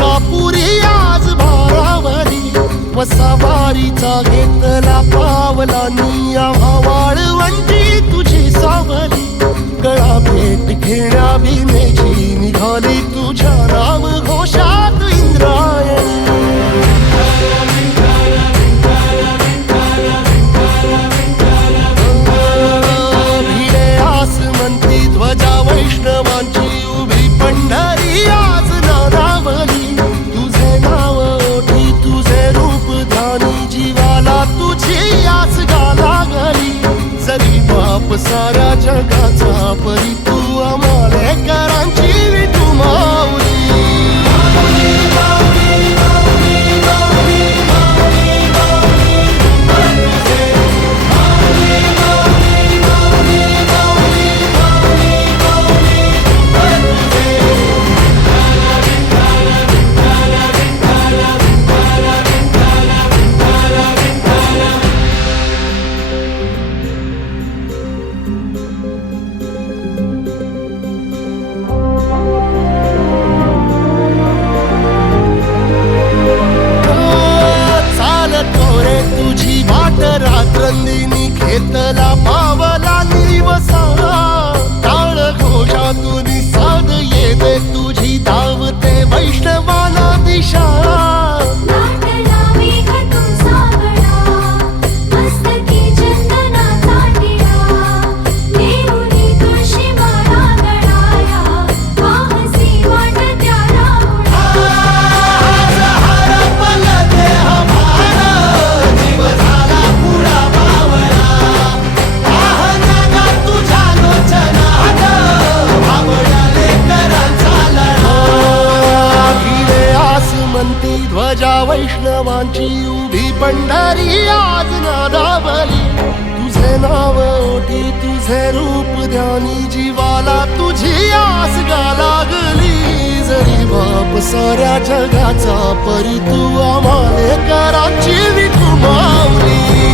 मलकापुरी आज भारावरी वसावारीचा घेतला पावला निया वाळवंटी तुझी सावली गळा भेट घेण्या भीमेची निघाली तुझ्या नाम घोषात इंद्रायणी भिडे आसमंती ध्वजा वैष्णवांची उभी पंढरी आज नादावली तुझे नाव ओठी तुझे रूप ध्यानी जीवाला तुझी आस लागली जरी बाप साऱ्या जगाचा परी तू आमालेकरांची विठू माऊली तुझी वाट रात्रंदिनी घेतला पावला निवसा टाळ घोषातून साध येते तुझी धावते वैष्णवाला दिशा ध्वजा वैष्णवांची उभी पंढरी आज नादावली तुझे नाव ओठी तुझे रूप ध्यानी जीवाला तुझी आस लागली जरी बाप साऱ्या जगाचा परी तू आमालेकरांची विठू माऊली